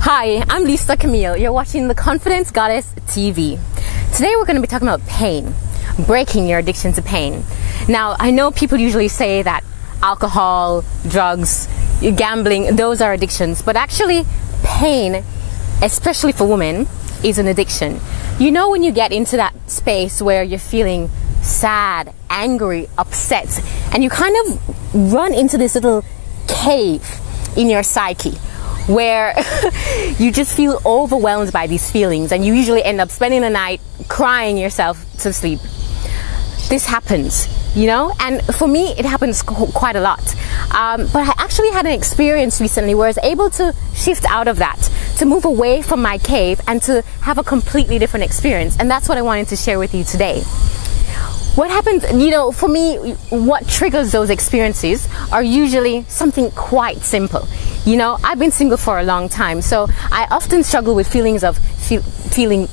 Hi, I'm Lisa Camille. You're watching the Confidence Goddess TV. Today we're going to be talking about pain, breaking your addiction to pain. Now, I know people usually say that alcohol, drugs, gambling, those are addictions, but actually pain, especially for women, is an addiction. You know, when you get into that space where you're feeling sad, angry, upset, and you kind of run into this little cave in your psyche where you just feel overwhelmed by these feelings, and you usually end up spending the night crying yourself to sleep. This happens, you know, and for me it happens quite a lot. But I actually had an experience recently where I was able to shift out of that, to move away from my cave and to have a completely different experience, and that's what I wanted to share with you today. What happens, you know, for me, what triggers those experiences are usually something quite simple. You know, I've been single for a long time, so I often struggle with feelings of feeling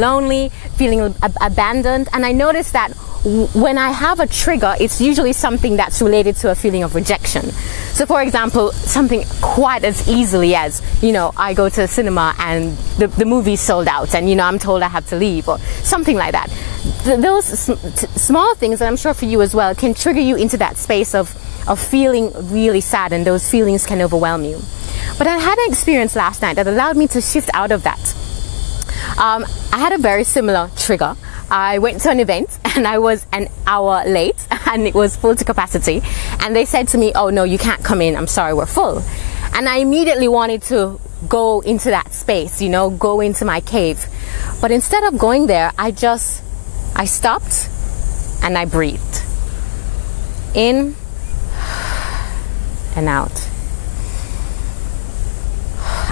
lonely, feeling abandoned, and I notice that when I have a trigger, it's usually something that's related to a feeling of rejection. So for example, something quite as easily as, you know, I go to the cinema and the movie's sold out and, you know, I'm told I have to leave, or something like that. Those small things, and I'm sure for you as well, can trigger you into that space of feeling really sad, and those feelings can overwhelm you. But I had an experience last night that allowed me to shift out of that. I had a very similar trigger. I went to an event and I was an hour late and it was full to capacity, and they said to me, "Oh no, you can't come in, I'm sorry, we're full." And I immediately wanted to go into that space, you know, go into my cave. But instead of going there, I stopped and I breathed in and out.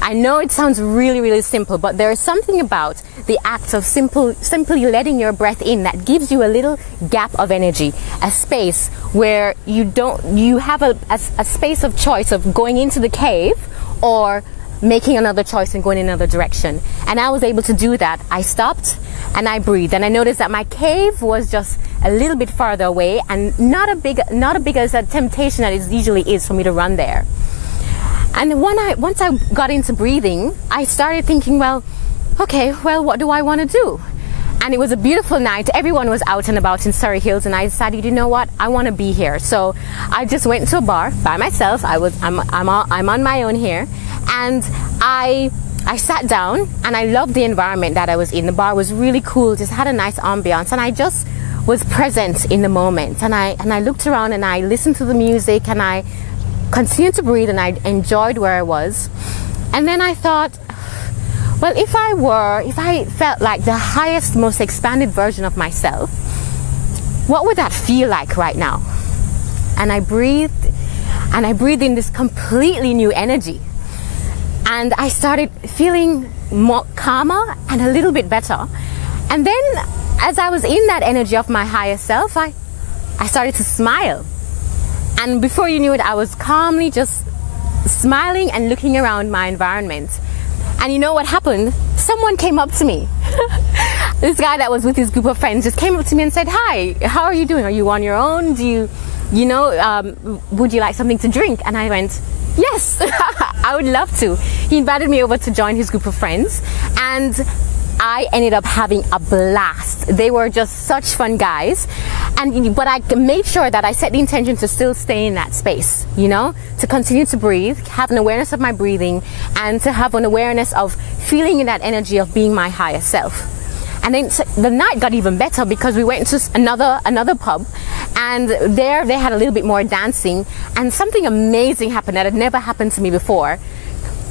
I know it sounds really, really simple, but there is something about the act of simply letting your breath in that gives you a little gap of energy, a space where you have a space of choice of going into the cave or making another choice and going in another direction. And I was able to do that. I stopped and I breathed, and I noticed that my cave was just a little bit farther away and not a big as a temptation that it usually is for me to run there. And once I got into breathing, I started thinking, well, what do I want to do? And it was a beautiful night. Everyone was out and about in Surrey Hills, and I decided, you know what, I want to be here. So I just went to a bar by myself. I'm on my own here, and I sat down, and I loved the environment that I was in. The bar was really cool, just had a nice ambiance, and I just was present in the moment. And I looked around and I listened to the music, and I continued to breathe, and I enjoyed where I was. And then I thought, well, if I felt like the highest, most expanded version of myself, what would that feel like right now? And I breathed in this completely new energy. And I started feeling more calmer and a little bit better. And then as I was in that energy of my higher self, I started to smile. And before you knew it, I was calmly just smiling and looking around my environment. And you know what happened? Someone came up to me. This guy that was with his group of friends just came up to me and said, "Hi, how are you doing? Are you on your own? Would you like something to drink?" And I went, "Yes, I would love to." He invited me over to join his group of friends, and I ended up having a blast. They were just such fun guys. But I made sure that I set the intention to still stay in that space, you know, to continue to breathe, have an awareness of my breathing, and to have an awareness of feeling in that energy of being my higher self. And then the night got even better because we went to another pub, and there they had a little bit more dancing, and something amazing happened that had never happened to me before.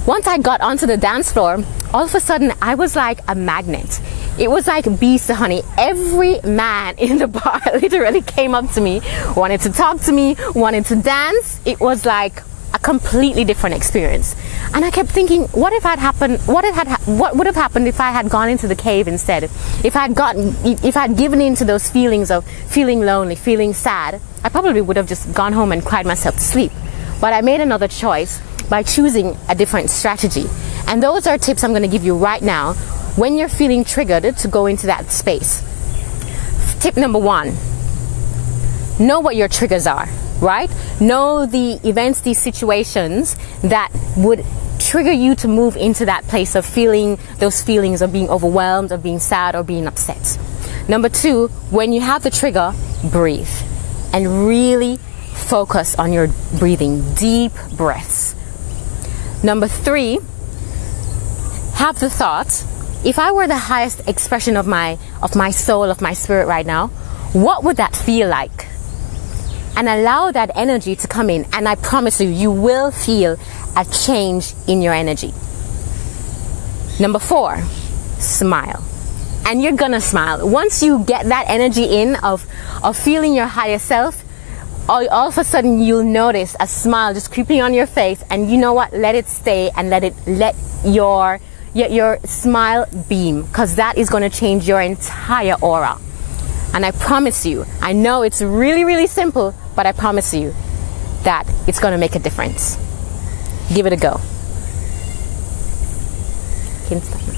Once I got onto the dance floor, all of a sudden I was like a magnet. It was like bees to honey. Every man in the bar literally came up to me, wanted to talk to me, wanted to dance. It was like a completely different experience. And I kept thinking, what would have happened if I had gone into the cave instead? If I had given in to those feelings of feeling lonely, feeling sad, I probably would have just gone home and cried myself to sleep. But I made another choice by choosing a different strategy. And those are tips I'm going to give you right now when you're feeling triggered to go into that space. Tip number 1, know what your triggers are, right? Know the events, these situations that would trigger you to move into that place of feeling those feelings of being overwhelmed, of being sad, or being upset. Number 2, when you have the trigger, breathe and really focus on your breathing, deep breaths. Number 3, have the thought, if I were the highest expression of my soul, of my spirit right now, what would that feel like? And allow that energy to come in, and I promise you, you will feel a change in your energy. Number 4, smile. And you're gonna smile. Once you get that energy in of feeling your higher self, all of a sudden you'll notice a smile just creeping on your face, and you know what? Let it stay and let your smile beam, because that is gonna change your entire aura. And I promise you, I know it's really, really simple, but I promise you that it's gonna make a difference. Give it a go. Can't stop now.